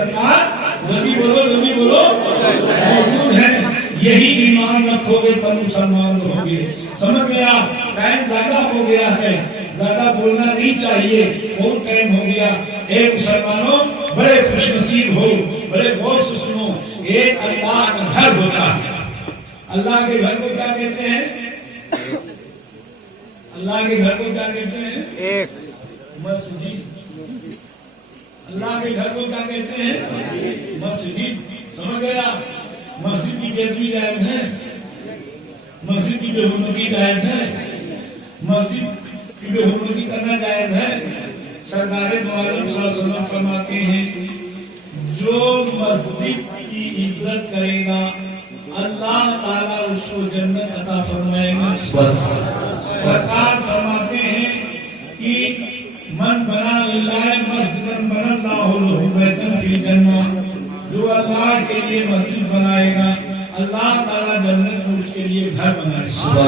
سرکار جلدی بولو موجود ہے. یہی ایمان رکھو گے تب مسلمان رہو گے. سمجھ گیا؟ ٹائم زیادہ ہو گیا ہے, زیادہ بولنا نہیں چاہیے, بہت ٹائم ہو گیا. ایک مسلمانوں بڑے خوش نصیب ہو, بڑے غور سے سنو. ایک اللہ کا گھر ہوتا ہے. اللہ کے گھر کو کیا کہتے ہیں؟ اللہ کے گھر کو کیا کہتے ہیں؟ ایک مسجد. اللہ کے گھر کو کیا کہتے ہیں؟ مسجد. سمجھ گیا؟ مسجد کی بےعدبی جائز ہے, مسجد کی بے حرمتی جائز ہے, مسجد کی بے حرمتی کرنا جائز ہے. سرکار دو عالم صلی اللہ علیہ وسلم فرماتے ہیں جو مسجد کی عزت کرے گا اللہ تعالیٰ اس کو جنت عطا فرمائے گا. سرکار فرماتے ہیں کہ من بنا للہ مسجدا بنا اللہ لہ بیتا فی الجنہ. جو اللہ کے لیے مسجد بنائے گا اللہ تعالیٰ جنت میں اس کے لیے گھر بنائے گا.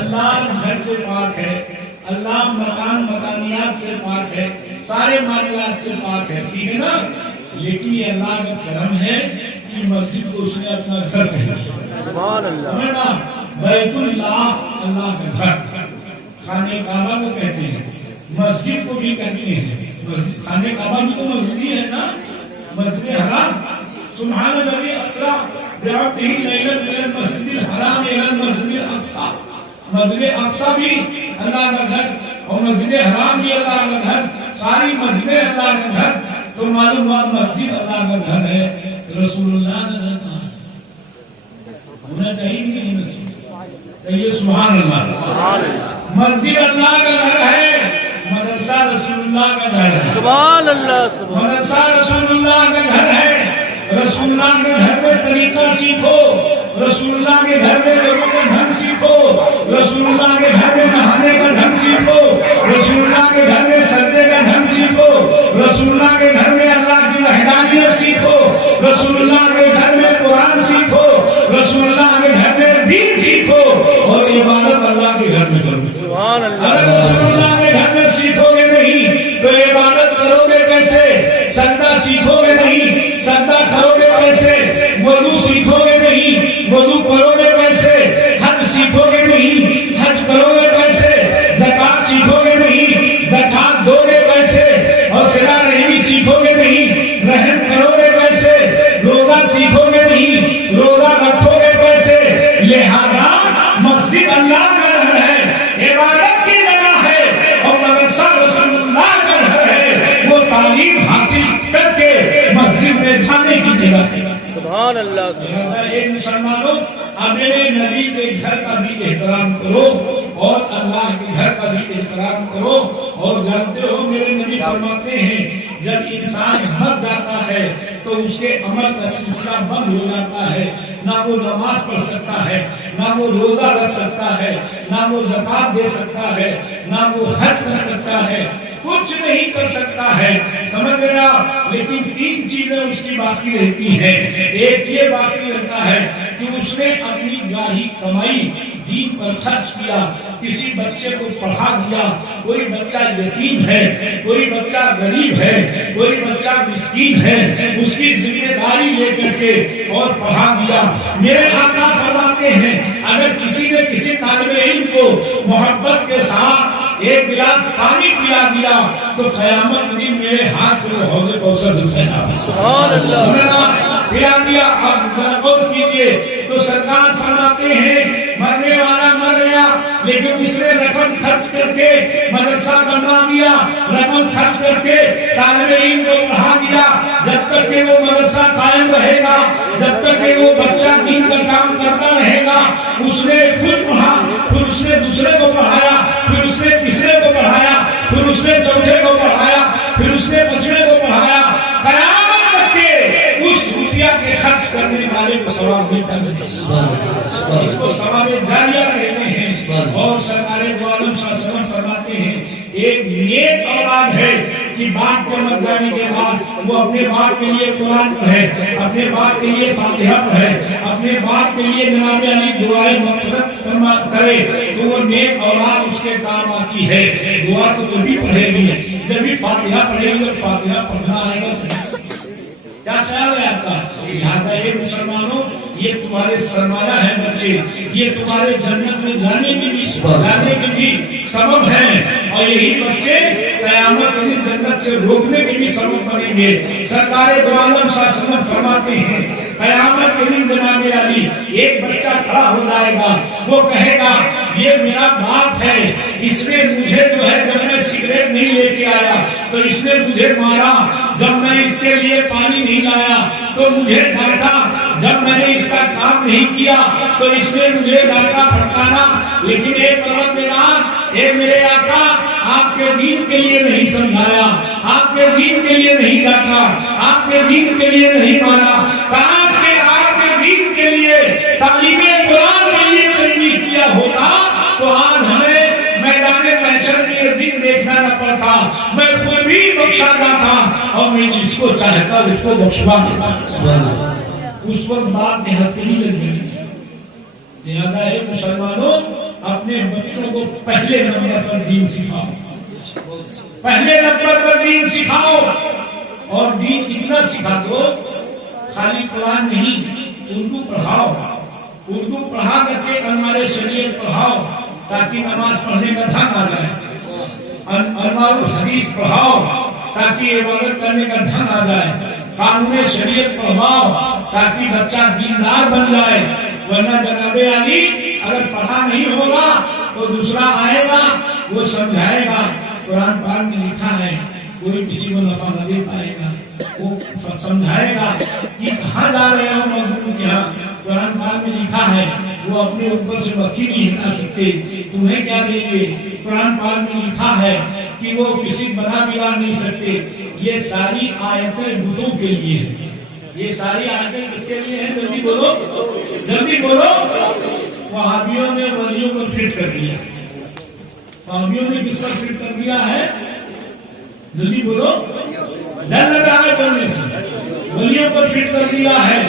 اللہ گھر سے پاک ہے, اللہ مکان مکانیات سے پاک ہے, سارے معاملات سے پاک ہے, ٹھیک ہے نا. لیکن یہ اللہ کا کرم ہے کہ مسجد کو اس نے اپنا گھر کہہ دیا. سبحان اللہ. بیت اللہ اللہ کا گھر, خانہ کعبہ کو کہتے ہیں, مسجد کو بھی کہتے ہیں. خانہ کعبہ بھی تو مسجد ہی ہے نا, مسجد حرام. سبحان الذی اسری بعبدہ لیلا من المسجد الحرام الی المسجد الاقصی. مسجد اقصی بھی اللہ کا گھر اور مسجد حرام بھی اللہ کا گھر, ساری مسجدیں اللہ کا گھر. تو معلوم ہوا مسجد اللہ کا گھر ہے. رسول اللہ کا گھر کہاں ہونا چاہیے کہ نہیں ہونا چاہیے؟ کہیے سبحان اللہ. مسجد اللہ کا گھر ہے, مدرسہ رسول اللہ کا گھر ہے. سبحان اللہ. مدرسہ رسول اللہ کا گھر ہے. رسول اللہ کے گھر میں طریقہ سیکھو, رسول اللہ کے گھر میں لوگوں کا ڈھنگ سیکھو, رسول اللہ کے گھر میں نہانے کا ڈھنگ سیکھو, رسول اللہ کے گھر میں سجدے کا ڈھنگ سیکھو, رسول اللہ کے گھر میں اللہ کی وحدانیت سیکھو, رسول اللہ کے گھر میں قرآن سیکھو, رسول اللہ کے گھر میں دین سیکھو, اور عبادت اللہ کے گھر میں کرو. سبحان اللہ. اگر رسول اللہ کے گھر میں سیکھو گے نہیں تو عبادت کرو گے کیسے؟ سجدہ سیکھو گے نہیں, سجدہ کرو گے کیسے؟ وضو سیکھو گے نہیں, وضو کرو گے کیسے؟ حج سیکھو گے نہیں, حج کرو گے کیسے؟ زکات سیکھو گے نہیں, زکات دو گے کیسے؟ اور صلہ رحمی سیکھو گے نہیں, رحم کرو گے کیسے؟ روزہ سیکھو گے نہیں, روزہ رکھو گے کیسے؟ لہذا مسجد اللہ کا گھر ہے, عبادت کی جگہ ہے, اور مدرسہ رسول اللہ کا گھر ہے, وہ تعلیم حاصل کر کے مسجد میں جانے کی جگہ ہے. سبحان اللہ. ایک مسلمانوں اپنے نبی کے گھر کا بھی احترام کرو اور اللہ کے گھر کا بھی احترام کرو. اور جانتے ہو میرے نبی فرماتے ہیں جب انسان مر جاتا ہے تو اس کے عمل کا سلسلہ بند ہو جاتا ہے. نہ وہ نماز پڑھ سکتا ہے, نہ وہ روزہ رکھ سکتا ہے, نہ وہ زکات دے سکتا ہے, نہ وہ حج کر سکتا ہے, کچھ نہیں کر سکتا ہے. سمجھ گیا؟ لیکن تین چیزیں اس کی باقی رہتی ہیں. ایک یہ باقی رہتا ہے کہ اس نے اپنی گاہی کمائی دین پر خرچ کیا, کسی بچے کو پڑھا دیا, کوئی بچہ یتیم ہے, کوئی بچہ غریب ہے, کوئی بچہ مسکین ہے, اس کی ذمہ داری لے کر کے اور پڑھا دیا. میرے آقا فرماتے ہیں اگر کسی نے کسی طالب علم کو محبت کے ساتھ ایک گلاس پانی پلا دیا تو قیامت دن میرے ہاتھ سے وہ حوض کوثر سے پہنا. سبحان اللہ. پلا دیا. آپ غور کیجئے تو سرکار فرماتے ہیں مرنے والا مر گیا لیکن اس نے رقم خرچ کر کے مدرسہ بنوا دیا, رقم خرچ کر کے طالب علم کو پڑھا دیا. جب تک کہ وہ مدرسہ قائم رہے گا, جب تک کہ وہ بچہ دین کا کام کرتا رہے گا, اس نے خود پڑھا, پھر اس نے دوسرے کو پڑھایا, پھر اس نے تیسرے کو پڑھایا, پھر اس نے چوتھے کو پڑھایا, پھر اس نے پانچویں کو پڑھایا. قیامت تک کے اس روپیہ کے خرچ کرنے والے کو ثواب ملتا ہے. اس کو ثواب جاریہ کہتے ہیں. اور سرکار دو عالم صلی اللہ علیہ وسلم فرماتے ہیں ایک نیک اولاد ہے کہ باپ کے مر جانے کے بعد وہ اپنے باپ کے لیے قرآن پڑھے, اپنے باپ کے لیے فاتحہ پڑھے, اپنے باپ کے لیے جناب علی دعائیں مغفرت کرے تو وہ نیک اولاد اس کے کام آتی ہے. دعا تو بھی پڑھے گی جب بھی فاتحہ پڑھے گا، جب فاتحہ پڑھنا آئے گا کیا خیال ہے آپ کا؟ لہٰذا یہ مسلمانوں، یہ تمہارے سرمایہ ہے بچے، یہ تمہارے جنت میں جانے کے بھی سبب ہیں، اور یہی بچے قیامت کے دن جنت سے روکنے کے بھی سبب بنیں گے۔ سرکار دو عالم صلی اللہ علیہ وسلم فرماتے ہیں قیامت کے دن جناب علی ایک بچہ کھڑا ہو جائے گا، وہ کہے گا یہ میرا باپ ہے، اس نے مجھے جو ہے جب میں سگریٹ نہیں لے کے آیا تو اس نے مجھے مارا، جب میں اس کے لیے پانی نہیں لایا تو مجھے ڈانٹا، جب میں نے اس کا کام نہیں کیا تو اس نے مجھے ڈانٹا پھٹکارا، لیکن ایک پروردگار، اے میرے آقا، آپ کے دین کے لیے نہیں سمجھایا، آپ کے دین کے لیے نہیں ڈانٹا، آپ کے دین کے لیے نہیں مارا، کاش کہ آپ کے دین کے لیے، تعلیم قرآن کے لیے تربیت کیا ہوتا تو آج ہمیں میدان محشر کے دن دیکھنا نہ پڑتا، میں خود بھی بخشا جاتا اور میں جس کو چاہتا اس کو بخشوا دیتا۔ اس وقت بات نہایت ہی لگ گئی۔ لہذا ہے مسلمانوں، اپنے بچوں کو پہلے نمبر پر دین سکھاؤ، پہلے نمبر پر دین سکھاؤ، اور دین اتنا سکھا دو، خالی قرآن نہیں، اردو پڑھاؤ، اردو پڑھا کر کے ہمارے شریعت پڑھاؤ تاکہ نماز پڑھنے کا ڈھنگ آ جائے، علماء الحدیث پڑھاؤ تاکہ عبادت کرنے کا ڈھنگ آ جائے، قانون شریعت پڑھاؤ تاکہ بچہ دیندار بن جائے، ورنہ جناب علی اگر پڑھا نہیں ہوگا تو دوسرا آئے گا، وہ سمجھائے گا، قرآن پاک میں لکھا ہے کوئی کسی کو نفع نہ دے پائے گا، وہ سمجھائے گا کہ کہاں جا رہے ہو مغلوب کے ہاں، قرآن پاک میں لکھا ہے وہ اپنے اوپر سے وکیل نہیں ہٹا سکتے، تمہیں کیا دیں گے، قرآن پاک میں لکھا ہے کہ وہ کسی بنا بگاڑ نہیں سکتے۔ یہ ساری آیتیں بتوں کے لیے ہیں، یہ ساری آیتیں کس کے لیے ہیں؟ جلدی بولو، جلدی بولو۔ وہابیوں نے ولیوں کو فٹ کر دیا، وہابیوں نے کس پر فٹ کر دیا ہے؟ جلدی بولو، ڈر لگ رہا ہے بولنے سے، ولیوں پر فٹ کر دیا ہے۔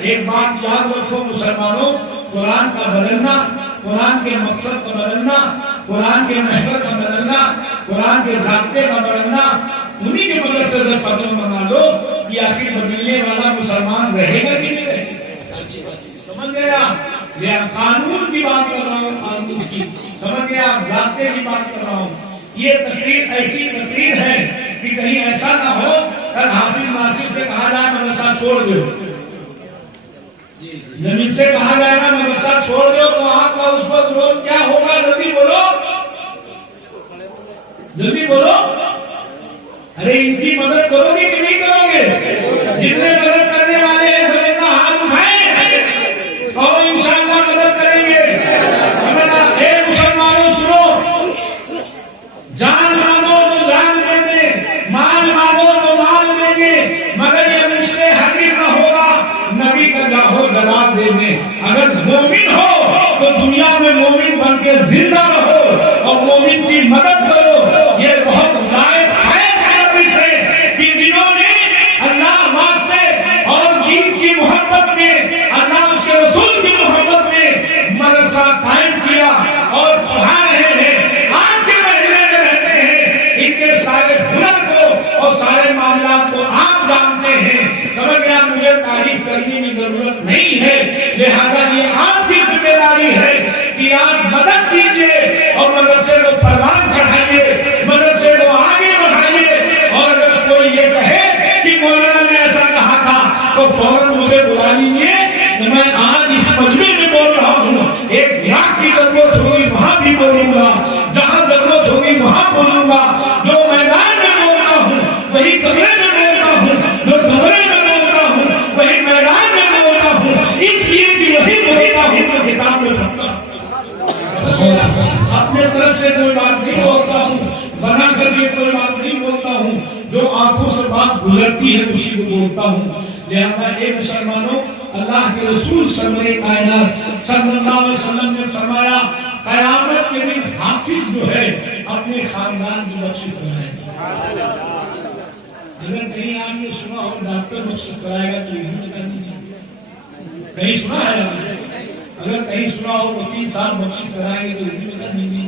ایک بات یاد رکھو مسلمانوں، قرآن کا بدلنا، قرآن کے مقصد کا بدلنا، قرآن کے محور کا بدلنا، قرآن کے ضابطے کا بدلنا، انہی کی مدد سے فتح بنا لو کہ آخر بدلنے والا مسلمان رہے گا کہ نہیں رہے گا؟ سمجھ گیا؟ یہ قانون کی بات کر رہا ہوں، قانون کی، سمجھ گیا؟ ضابطے کی بات کر رہا ہوں۔ یہ تقریر ایسی تقریر ہے کہ کہیں ایسا نہ ہو کل حافظ ناصر سے کہا جائے مدرسہ چھوڑ دو، زمین سے کہا جائے گا مدرسہ چھوڑ دو تو آپ کا اس وقت روز کیا ہوگا؟ جلدی بولو، جلدی بولو۔ ارے ان کی مدد کرو گے کہ نہیں کرو گے؟ جتنے مدد کرنے والے ہیں سب اپنا ہاتھ اٹھائیں اور انشاءاللہ مدد کریں گے۔ اے مسلمانوں سنو، جان مانگو تو جان دیں گے، مال مانگو تو مال دیں گے، مگر یہ مجھ سے ہرگز نہ ہوگا نبی کا جاہو جلال دیں گے۔ اگر مومن ہو تو دنیا میں مومن بن کے زندہ رہو اور مومن کی مدد کرو۔ یہ بہت لائق ہے نبی سے کہ جنہوں نے اللہ واسطے اور دین کی محبت میں، اللہ اس کے رسول کی محبت میں مدرسہ قائم کیا اور پڑھا رہے ہیں، آپ کے محلے میں رہتے ہیں، ان کے سارے ہنر کو اور سارے معاملات کو آپ جانتے ہیں۔ سمجھ گیا؟ مجھے تعریف کرنے کی ضرورت نہیں ہے، لہذا یہ آپ کی ذمہ داری ہے کہ آپ مدد کیجیے اور مدرسے کو پروان چڑھائیے، مدرسے کو آگے بڑھائیے، اور اگر کوئی یہ کہے کہ مولانا نے ایسا کہا تھا تو فوراً مجھے بلا لیجیے، میں آج اس مجمع میں بول رہا ہوں، ایک لاکھ کی ضرورت ہوگی وہاں بھی بولوں گا، جہاں ضرورت ہوگی وہاں بولوں گا، جو میدان میں بولتا ہوں وہی کمرے میں بولتا ہوں، جو کمرے میں بولتا ہوں وہی میدان میں بولتا ہوں، اس لیے کہ وہی بولتا ہوں جو کتاب میں پڑھتا ہوں۔ اپنے طرف سے کوئی بات نہیں بولتا ہوں، بنا کر کے کوئی بات نہیں بولتا ہوں، جو آنکھوں سے بات گزرتی ہے اسی کو بولتا ہوں۔ لہذا اے مسلمانوں، اللہ کے رسول سرور کائنات صلی اللہ علیہ وسلم نے فرمایا قیامت کے دن حافظ جو ہے اپنے خاندان کی بخشش کرائے گا۔ اگر کہیں آپ نے سنا ہو ڈاکٹر بخشش کرائے گا تو یہ بھی بتا دیجیے، کہیں سنا ہے؟ اگر کہیں سنا ہو وکیل صاحب بخشش کرائیں گے تو یہ بھی بتا دیجیے۔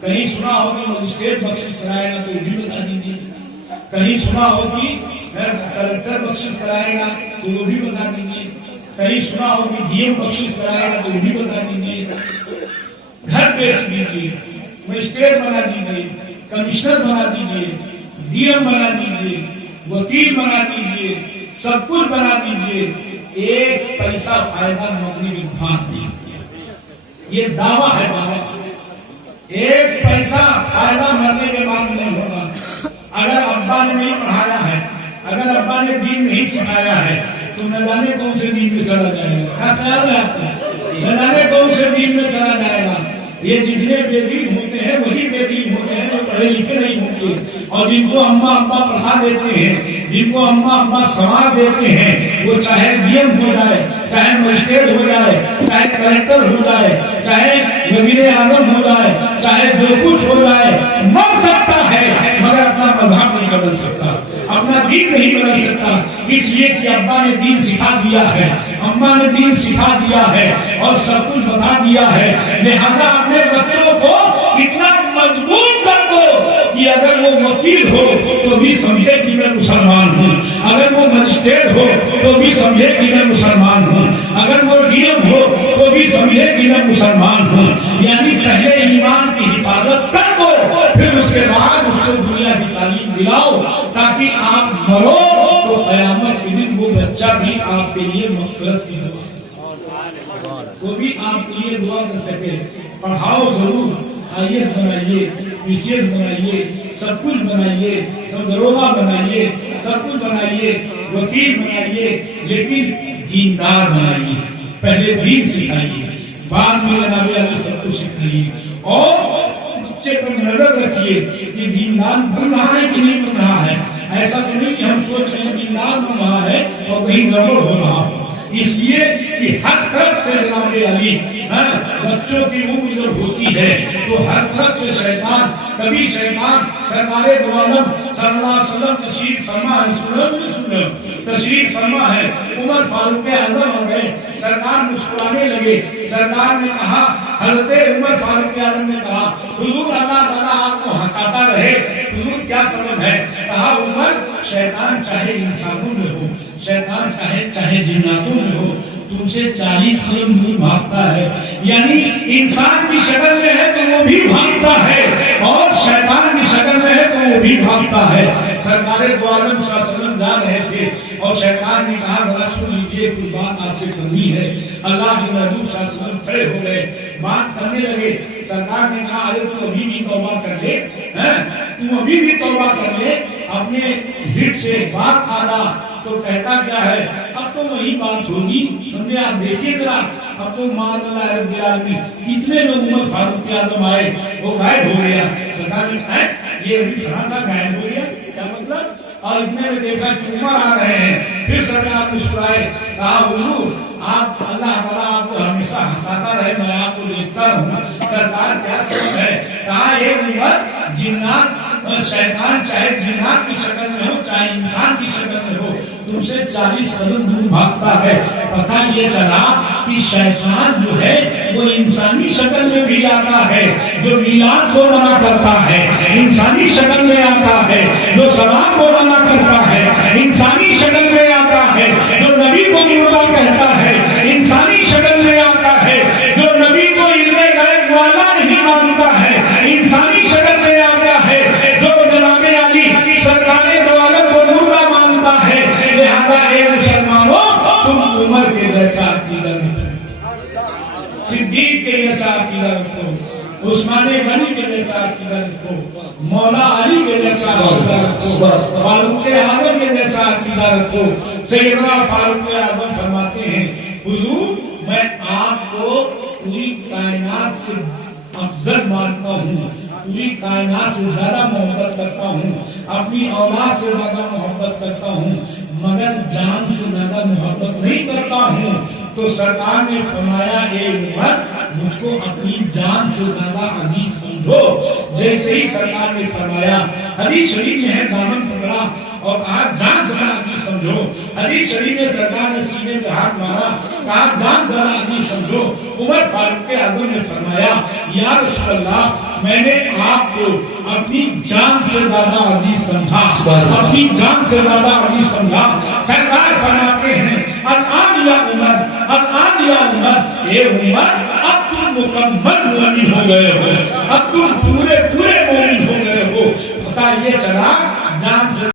کہیں سنا ہو کہ مجسٹریٹ بخشش کرائے گا تو وہ بھی بتا دیجیے. کہیں سنا ہو کہ کلکٹر بخشش کرائے گا تو وہ بھی بتا دیجیے. کہیں سنا ہو کہ ڈی ایم بخشش کرائے گا تو وہ بھی بتا دیجیے. گھر بیچ دیجیے, مجسٹریٹ بنا دیجیے, کمشنر بنا دیجیے, ڈی ایم بنا دیجیے, وکیل بنا دیجیے, سب کچھ بنا دیجیے, ایک پیسہ فائدہ مرنے کی بات نہیں. یہ دعویٰ ہے دعویٰ. ایک پیسہ فائدہ مرنے کے بعد نہیں ہوگا. اگر ابا نے نہیں پڑھایا ہے, اگر ابا نے دین نہیں سکھایا ہے تو نہ جانے کون سے دین میں چلا جائے گا. کیا خیال ہے آپ کا؟ نہ جانے کون سے دین میں چلا جائے گا. یہ جتنے بے دین ہوتے ہیں وہی بے دین ہوتے ہیں جو پڑھے لکھے نہیں ہوتے, اور جن کو اما ابا پڑھا دیتے ہیں, جن کو اما ابا سنوار دیتے ہیں, وہ چاہے ڈی ایم ہو جائے, چاہے مجسٹریٹ ہو جائے, چاہے کلکٹر ہو جائے, چاہے وزیر اعظم ہو جائے, چاہے جو کچھ ہو جائے, بن سکتا ہے مگر اپنا مذہب نہیں بدل سکتا, اپنا دین نہیں بدل سکتا. اس لیے کہ ابا نے دین سکھا دیا ہے, اما نے دین سکھا دیا ہے اور سب کچھ بتا دیا ہے. لہذا اپنے بچوں کو اتنا مضبوط کر دو کہ اگر وہ وکیل ہو تو بھی سمجھے کہ میں مسلمان ہوں, اگر وہ مجسٹریٹ ہو تو بھی سمجھے کہ میں مسلمان ہوں, اگر وہ ڈی ایم ہو تو بھی سمجھے کہ میں مسلمان ہوں. یعنی پہلے ایمان کی حفاظت کر دو, پھر اس کے بعد اس کو دنیا کی تعلیم دلاؤ, تاکہ آپ مرو تو قیامت کے دن وہ بچہ بھی آپ کے لیے مغفرت کی دعا, وہ بھی آپ کے لیے دعا کر سکے. پڑھاؤ ضرور, آئی ایس بنائیے, پی سی ایس بنائیے, سب کچھ بنائیے, سب دروغہ بنائیے, سب کچھ بنائیے, وکیل بنائیے, لیکن دیندار بنائیے. پہلے دین سکھائیے, بعد میں جناب علی سب کچھ سکھائیے. اور بچے پر نظر رکھیے کہ دیندار بن رہا ہے کہ نہیں بن رہا ہے. ایسا تو نہیں کہ ہم سوچ رہے ہیں دیندار بن رہا ہے اور کہیں گڑبڑ ہو رہا ہو. اس لیے کہ ہر طرف سے جناب علی بچوں کی عمر جب ہوتی ہے تو ہر طرف سے شیطان, کبھی شیطان سرکار دو عالم صلی اللہ علیہ وسلم تشریف فرما ہے, تشریف فرما ہے, عمر فاروق اعظم ہو گئے, سرکار مسکرانے لگے. سرکار نے کہا, حضرت عمر فاروق اعظم نے کہا, حضور اللہ تعالیٰ آپ کو ہنساتا رہے, حضور کیا سبب ہے؟ کہا, عمر شیطان چاہے انسانوں میں ہو, شیطان چاہے جناتوں میں ہو, تم سے 40 قدم دور بھاگتا ہے. یعنی انسان کی شکل میں ہے تو وہ بھی بھاگتا ہے, اور شیطان کی شکل میں ہے تو وہ بھی بھاگتا ہے. سرکار دو عالم صلی اللہ علیہ وسلم جا رہے تھے اور شیطان نے کہا, ذرا سن لیجیے, کوئی بات آپ سے کرنی ہے. اللہ کے نبی صلی اللہ علیہ وسلم کھڑے ہو گئے, بات کرنے لگے. سرکار نے کہا, ارے تو ابھی بھی توبہ کر لے, تو ابھی بھی توبہ کر لے, اپنے ہٹ سے بات آدھا. تو کہتا کیا ہے, اب تو وہی بات ہوگی, سمجھے آپ دیکھیے ذرا, اب تو معاذ اللہ رب العالمین اتنے لوگ عمر فاروق اعظم آئے, وہ غائب ہو گیا. سرکار نے کہا, یہ ابھی کھڑا تھا غائب ہو گیا, کیا مطلب؟ اور اتنے میں دیکھا کہ عمر آ رہے ہیں. پھر سرکار مسکرائے, کہا, حضور آپ, اللہ تعالیٰ آپ کو ہمیشہ ہنساتا رہے, میں آپ کو دیکھتا ہوں. سرکار کیا سبب ہے؟ کہا, ایک عمر جنات, شیطان چاہے جنات کی شکل میں ہو چاہے انسان کی شکل میں ہو, تم سے 40 قدم دور بھاگتا ہے. پتہ یہ چلا کہ شیطان جو ہے وہ انسانی شکل میں بھی آتا ہے, جو میلاد کو منع کرتا ہے انسانی شکل میں آتا ہے, جو سلام کو منع کرتا ہے انسانی شکل میں آتا ہے, جو نبی کو مردہ کہتا ہے انسانی شکل میں آتا ہے, جو نبی کو علم غیب والا نہیں مانتا ہے انسانی شکل میں آتا ہے, جو جناب علی سرکار دو عالم کو مردہ مانتا ہے. لہذا اے مسلمانوں, تم عمر کے جیسا عقیدہ رکھو, صدیق کے جیسا عقیدہ رکھو, عثمان غنی کے جیسا عقیدہ رکھو, مولا علی کے جیسا عقیدہ رکھو, فاروق اعظم کے جیسا عقیدہ رکھو. سیدنا فاروق اعظم فرماتے ہیں, حضور میں آپ کو پوری کائنات سے افضل مانتا ہوں, پوری کائنات سے زیادہ محبت کرتا ہوں, اپنی اولاد سے زیادہ محبت کرتا ہوں, مگر جان سے زیادہ محبت نہیں کرتا ہوں. تو سرکار نے فرمایا, اے عمر مجھ کو اپنی جان سے زیادہ عزیز سمجھو. جیسے ہی سرکار نے فرمایا, حدیث شریف میں ہے, دامن پکڑا اور کہا, جان سے زیادہ عزیز سمجھو. سمجھو. حدیث شریف میں سرکار نے سینے پہ ہاتھ مارا, کہا جان ذرا عزیز سمجھو. عمر فاروق اعظم نے فرمایا یا رسول اللہ میں نے آپ کو اپنی جان سے زیادہ عزیز سمجھا, اپنی جان سے زیادہ عزیز سمجھا. سرکار فرماتے ہیں الآن یا عمر, الآن یا عمر, اے عمر اب تم مکمل مومن ہو گئے ہو, اب تم پورے مومن ہو گئے ہو. پتہ یہ چلا جان سے